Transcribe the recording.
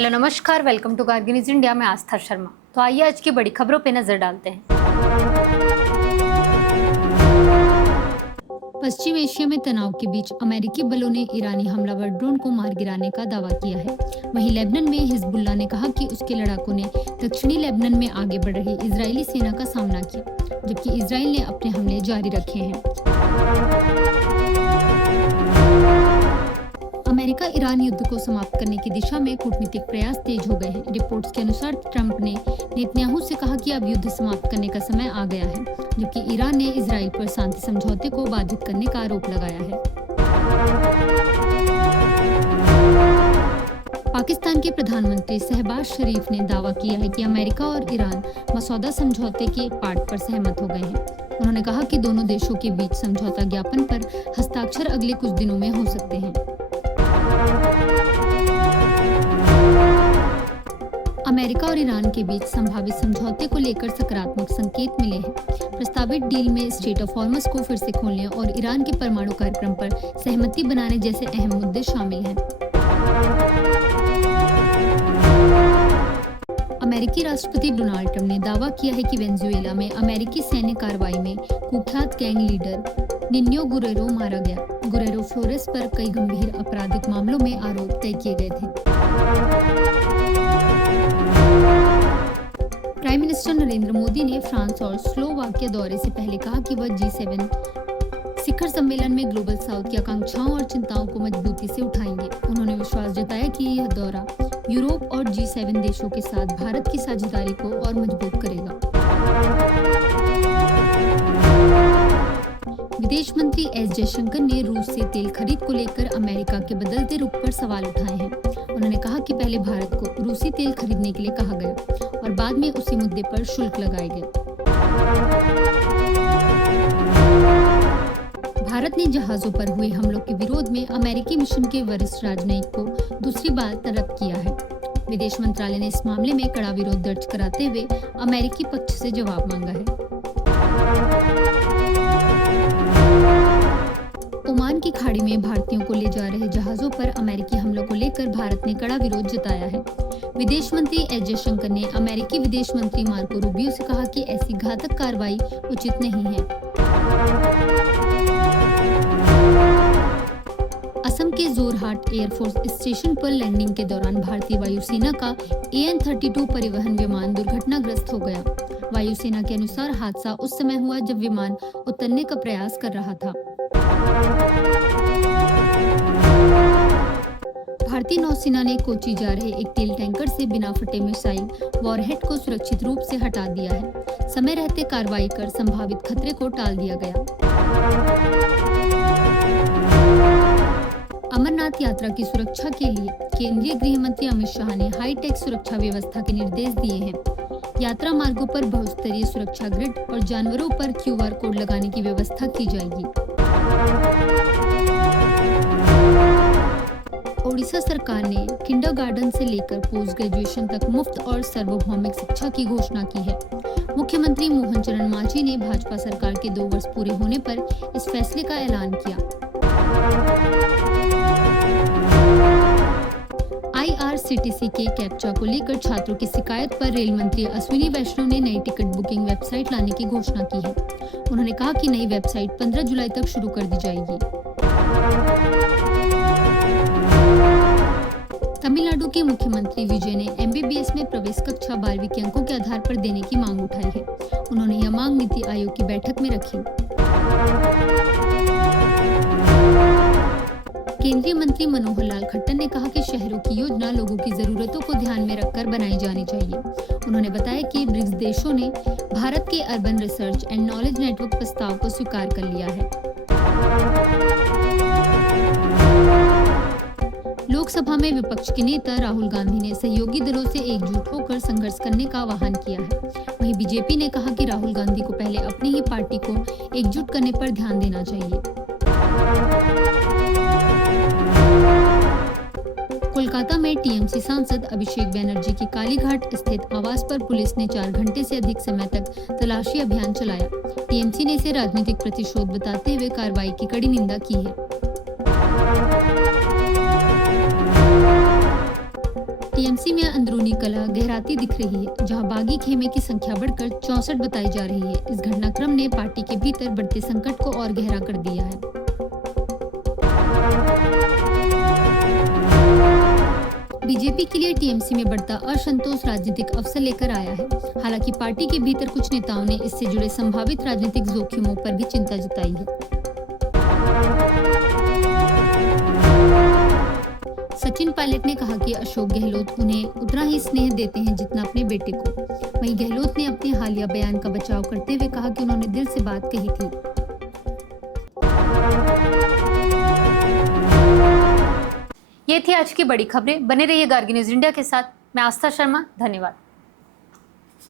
Hello नमस्कार, welcome to Kargil news India में आस्था शर्मा। तो आइए आज की बड़ी खबरों पे नजर डालते हैं। पश्चिम एशिया में तनाव के बीच अमेरिकी बलों ने ईरानी हमलावर ड्रोन को मार गिराने का दावा किया है। वहीं लेबनान में हिजबुल्लाह ने कहा कि उसके लड़ाकों ने दक्षिणी लेबनान में आगे बढ़ रही इजरायली सेना का सामना किया, जबकि इजरायल ने अपने हमले जारी रखे हैं। अमेरिका ईरान युद्ध को समाप्त करने की दिशा में कूटनीतिक प्रयास तेज हो गए हैं। रिपोर्ट्स के अनुसार ट्रंप ने नेतन्याहू से कहा कि अब युद्ध समाप्त करने का समय आ गया है, जबकि ईरान ने इजराइल पर शांति समझौते को बाधित करने का आरोप लगाया है। पाकिस्तान के प्रधानमंत्री शहबाज शरीफ ने दावा किया है कि अमेरिका और ईरान मसौदा समझौते के पाठ पर सहमत हो गए हैं। उन्होंने कहा कि दोनों देशों के बीच समझौता ज्ञापन पर हस्ताक्षर अगले कुछ दिनों में हो सकते हैं। अमेरिका और ईरान के बीच संभावित समझौते को लेकर सकारात्मक संकेत मिले हैं। प्रस्तावित डील में स्ट्रेट ऑफ हॉर्मज को फिर से खोलने और ईरान के परमाणु कार्यक्रम पर सहमति बनाने जैसे अहम मुद्दे शामिल हैं। अमेरिकी राष्ट्रपति डोनाल्ड ट्रंप ने दावा किया है कि वेनेजुएला में अमेरिकी सैन्य कार्रवाई में कुख्यात गैंग लीडर निन्यो गुरेरो मारा गया। गुरेरो फ्लोरेस पर कई गंभीर आपराधिक मामलों में आरोप तय किए गए थे। प्राइम मिनिस्टर नरेंद्र मोदी ने फ्रांस और स्लोवाकिया दौरे से पहले कहा कि वह G7 शिखर सम्मेलन में ग्लोबल साउथ की आकांक्षाओं और चिंताओं को मजबूती से उठाएंगे। उन्होंने विश्वास जताया कि यह दौरा यूरोप और G7 देशों के साथ भारत की साझेदारी को और मजबूत करेगा। विदेश मंत्री एस जयशंकर ने रूस से तेल खरीद को लेकर अमेरिका के बदलते रुख पर सवाल उठाए हैं। उन्होंने कहा कि पहले भारत को रूसी तेल खरीदने के लिए कहा गया और बाद में उसी मुद्दे पर शुल्क लगाए गए। भारत ने जहाजों पर हुए हमलों के विरोध में अमेरिकी मिशन के वरिष्ठ राजनयिक को दूसरी बार तलब किया है। विदेश मंत्रालय ने इस मामले में कड़ा विरोध दर्ज कराते हुए अमेरिकी पक्ष से जवाब मांगा है। ओमान की खाड़ी में भारतीयों को ले जा रहे जहाजों पर अमेरिकी हमलों को लेकर भारत ने कड़ा विरोध जताया है। विदेश मंत्री एस जयशंकर ने अमेरिकी विदेश मंत्री मार्को रूबियो से कहा कि ऐसी घातक कार्रवाई उचित नहीं है। असम के जोरहाट एयरफोर्स स्टेशन पर लैंडिंग के दौरान भारतीय वायुसेना का AN-32 परिवहन विमान दुर्घटनाग्रस्त हो गया। वायुसेना के अनुसार हादसा उस समय हुआ जब विमान उतरने का प्रयास कर रहा था। भारतीय नौसेना ने कोची जा रहे एक तेल टैंकर से बिना फटे मिसाइल वॉरहेड को सुरक्षित रूप से हटा दिया है। समय रहते कार्रवाई कर संभावित खतरे को टाल दिया गया। अमरनाथ यात्रा की सुरक्षा के लिए केंद्रीय गृह मंत्री अमित शाह ने हाईटेक सुरक्षा व्यवस्था के निर्देश दिए हैं। यात्रा मार्गों पर बहुस्तरीय सुरक्षा ग्रिड और जानवरों पर QR कोड लगाने की व्यवस्था की जाएगी। ओडिशा सरकार ने किंडरगार्टन से लेकर पोस्ट ग्रेजुएशन तक मुफ्त और सार्वभौमिक शिक्षा की घोषणा की है। मुख्यमंत्री मोहन चरण मांझी ने भाजपा सरकार के 2 वर्ष पूरे होने पर इस फैसले का ऐलान किया। IRCTC के कैप्चा को लेकर छात्रों की शिकायत पर रेल मंत्री अश्विनी वैष्णव ने नई टिकट बुकिंग वेबसाइट लाने की घोषणा की है। उन्होंने कहा कि नई वेबसाइट 15 जुलाई तक शुरू कर दी जाएगी। तमिलनाडु के मुख्यमंत्री विजय ने MBBS में प्रवेश कक्षा 12वीं के अंकों के आधार पर देने की मांग उठाई है। उन्होंने यह मांग नीति आयोग की बैठक में रखी। केंद्रीय मंत्री मनोहर लाल खट्टर ने कहा कि शहरों की योजना लोगों की जरूरतों को ध्यान में रखकर बनाई जानी चाहिए। उन्होंने बताया कि ब्रिक्स देशों ने भारत के urban research and knowledge network प्रस्ताव को स्वीकार कर लिया है। लोकसभा में विपक्ष के नेता राहुल गांधी ने सहयोगी दलों से एकजुट होकर संघर्ष करने का आह्वान किया है। वहीं बीजेपी ने कहा कि राहुल गांधी को पहले अपनी ही पार्टी को एकजुट करने पर ध्यान देना चाहिए। कोलकाता में TMC सांसद अभिषेक बैनर्जी की कालीघाट स्थित आवास पर पुलिस ने 4 घंटे से अधिक समय तक तलाशी अभियान चलाया। TMC ने इसे राजनीतिक प्रतिशोध बताते हुए कार्रवाई की कड़ी निंदा की है। टीएमसी में अंदरूनी कलह गहराती दिख रही है, जहां बागी खेमे की संख्या बढ़कर 64 बताई जा रही है। इस घटनाक्रम ने पार्टी के भीतर बढ़ते संकट को और गहरा कर दिया है। बीजेपी के लिए टीएमसी में बढ़ता असंतोष राजनीतिक अवसर लेकर आया है। हालांकि पार्टी के भीतर कुछ नेताओं ने इससे जुड़े संभावित राजनीतिक जोखिमों पर भी चिंता जताई है। सचिन पायलट ने कहा कि अशोक गहलोत उन्हें उतना ही स्नेह देते हैं जितना अपने बेटे को। वहीं गहलोत ने अपने हालिया बयान का बचाव करते हुए कहा कि उन्होंने दिल से बात कही थी। ये थी आज की बड़ी खबरें। बने रहिए गार्गी न्यूज इंडिया के साथ। मैं आस्था शर्मा, धन्यवाद।